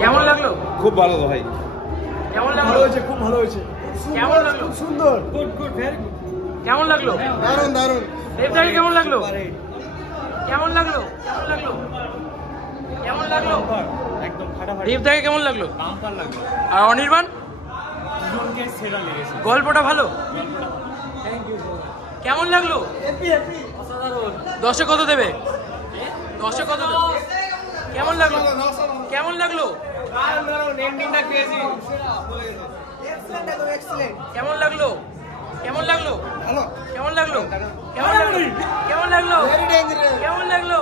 কেমন লাগলো? খুব ভালো তো ভাই। কেমন লাগলো? ভালো হয়েছে, খুব ভালো হয়েছে। কেমন লাগলো? সুন্দর, গুড গুড, ভেরি গুড। কেমন লাগলো? দারুণ দারুণ। দেবদাকে কেমন লাগলো? কেমন লাগলো? কেমন লাগলো? কেমন লাগলো? একদম ফাটাফাটি। দেবদাকে কেমন লাগলো? বাম্পার লাগলো। আর অনির্বাণ? দুজনকে সেরা লেগেছে। গল্পটা ভালো? Thank you so much. কেমন লাগলো? হ্যাপি হ্যাপি, অসাধারণ। 10-এ কত দেবে? 10-এ কত দেবে? কেমন লাগলো? কেমন লাগলো? দারুণ দারুণ, এন্ডিংটা ক্রেজি। কেমন লাগলো? কেমন লাগলো? ভালো। কেমন লাগলো? কেমন লাগলো? কেমন লাগলো? Very dangerous. কেমন লাগলো?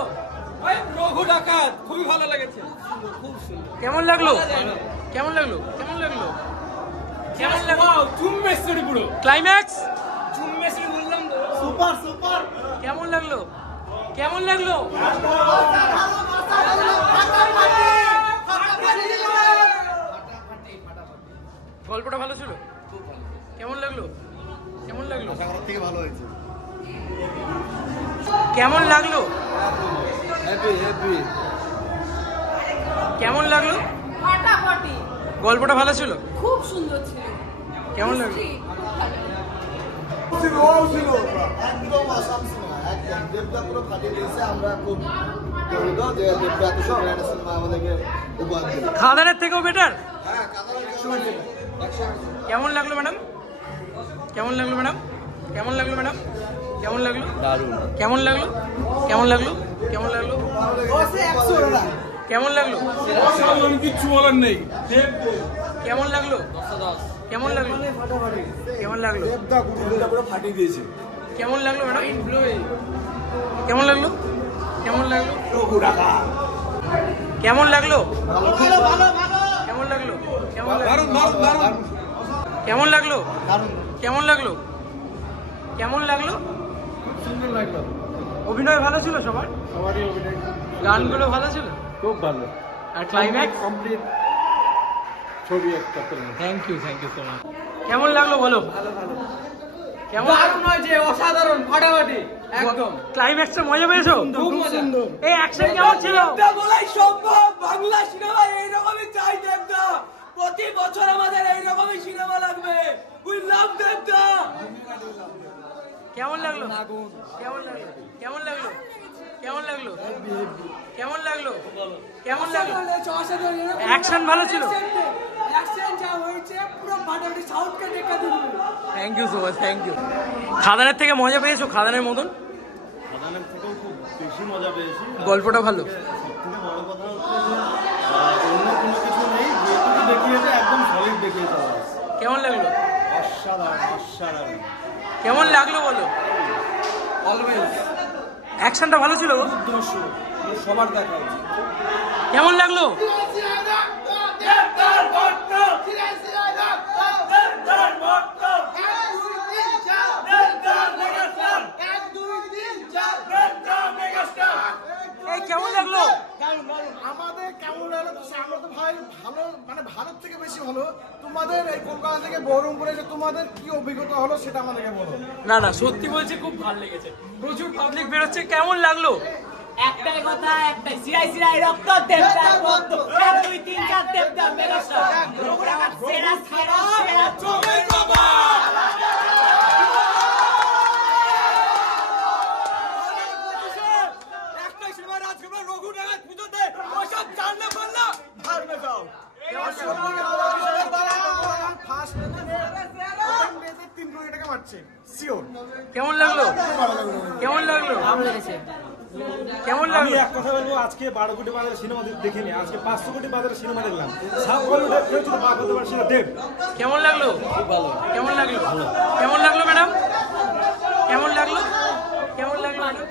ভাই রঘু ডাকাত খুবই ভালো লেগেছে। খুব সুন্দর। কেমন লাগলো? কেমন লাগলো? কেমন লাগলো? কেমন লাগলো? চুম্বে স্টোরি পুরো। ক্লাইম্যাক্স? চুম্বে স্টোরি বললাম তো। Super super. কেমন লাগলো? কেমন লাগলো? গল্পটা ভালো ছিল? কেমন লাগলো? কেমন লাগলো? আশা থেকে ভালো হয়েছে। কেমন লাগলো? Happy happy. কেমন লাগলো? ফাটাফাটি, গল্পটা ভালো ছিল? খুব সুন্দর ছিল। কেমন লাগলো? খুব ভালো। ছিল একদম আসাম সিনেমা, একদম দেবদা পুরো ফাটিয়ে দিয়েছে। আমরা খুব গর্বিত যে দেবদা এত সুন্দর একটা সিনেমা আমাদেরকে উপহার দিল। খাদানের থেকেও বেটার? হ্যাঁ, কাতারের 100% কেমন লাগলো ম্যাডাম? কেমন লাগলো ম্যাডাম? কেমন লাগলো ম্যাডাম? কেমন লাগলো? দারুণ। কেমন লাগলো? কেমন লাগলো? কেমন লাগলো? কেমন লাগলো? অসাধারণ, কিচ্ছু বলার নেই। কেমন লাগলো? কেমন লাগলো? কেমন লাগলো? দেবদা গুরুদেবদা পুরো ফাটিয়ে দিয়েছে। কেমন লাগলো ম্যাডাম? কেমন লাগলো? কেমন লাগলো? রঘু ডাকাত কেমন লাগলো? ভালো ভালো কেমন লাগলো? কেমন লাগলো? দারুণ দারুণ দারুণ কেমন লাগলো? দারুণ। কেমন লাগলো? কেমন লাগলো? সুন্দর লাগলো। অভিনয় ভালো ছিল সবার? সবারই অভিনয় গানগুলো ভালো ছিল? খুব ভালো। আর ক্লাইম্যাক্স? কমপ্লিট ছবি একটা তো। Thank you so much. কেমন লাগলো বলো? ভালো ভালো। কেমন দারুণ হয়েছে, অসাধারণ, ফাটাফাটি একদম। ক্লাইম্যাক্সে মজা পেয়েছো? খুব সুন্দর। এই অ্যাকশন কেমন ছিল? দেবদা বলাই সম্ভব। বাংলা সিনেমা এইরকমই চাই দেবদা। প্রতি বছর আমাদের এইরকমই সিনেমা লাগবে। উই লাভ দেবদা। কেমন লাগলো? কেমন লাগলো? কেমন লাগলো? কেমন লাগলো? কেমন লাগলো? কেমন লাগলো? অ্যাকশন ভালো ছিল? অ্যাকশন যা হয়েছে পুরো ফাটাফাটি, সাউথকে দেখা দিল। Thank you so much, thank you. খাদানের থেকে মজা পেয়েছো? খাদানের মতন? খাদানের থেকেও খুব বেশি মজা পেয়েছি। গল্পটা ভালো? সবথেকে বড় কথা হচ্ছে যে অন্য কোনো কিছু নেই, যেটুকু দেখিয়েছে একদম সলিড দেখিয়েছে। কেমন লাগলো? অসাধারণ অসাধারণ। কেমন লাগলো বলো? অলওয়েজ অ্যাকশনটা ভালো ছিল গো? দর্শক সবার দেখা উচিত। কেমন লাগলো? এই কেমন লাগলো? আমাদের কেমন লাগলো? আমরা তো ভাই ভালো, মানে ভারত থেকে বেশি ভালো। তোমাদের এই কলকাতা থেকে বহরমপুরে যে তোমাদের কি অভিজ্ঞতা হলো সেটা আমাদেরকে বলো। না না, সত্যি বলছি খুব ভালো লেগেছে। প্রচুর পাবলিক বেরোচ্ছে। কেমন লাগলো? একটাই কথা, একটাই সিরাই সিরাই রক্ত দেবদা রক্ত 1 2 3 4 দেবদা মেগাস্টার রঘু ডাকাত সেরা সেরা সেরা চমের বাবা। একটাই সিনেমা রাজকুমার রঘু ডাকাত পুজোতে ওসব জানলে বললো ভারমে যাও। ফার্স্ট 3 কোটি টাকা মারছে শিওর। কেমন লাগলো? কেমন লাগলো? কেমন আমি লাগলো? এক কথা বলবো, আজকে 12 কোটি বাজারে সিনেমা দেখিনি, আজকে 500 কোটি বাজারে সিনেমা দেখলাম। সাউথ বলিউডের কেউ যদি বাদ হতে পারছিল দেব। কেমন লাগলো? কেমন লাগলো? কেমন লাগলো ম্যাডাম? কেমন লাগলো? কেমন লাগলো ম্যাডাম?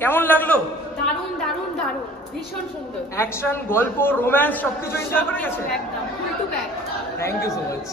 কেমন লাগলো? দারুণ দারুণ দারুণ, ভীষণ সুন্দর। অ্যাকশন, গল্প, রোম্যান্স সবকিছু এনজয় করে গেছে? একদম full to back. Thank you so much.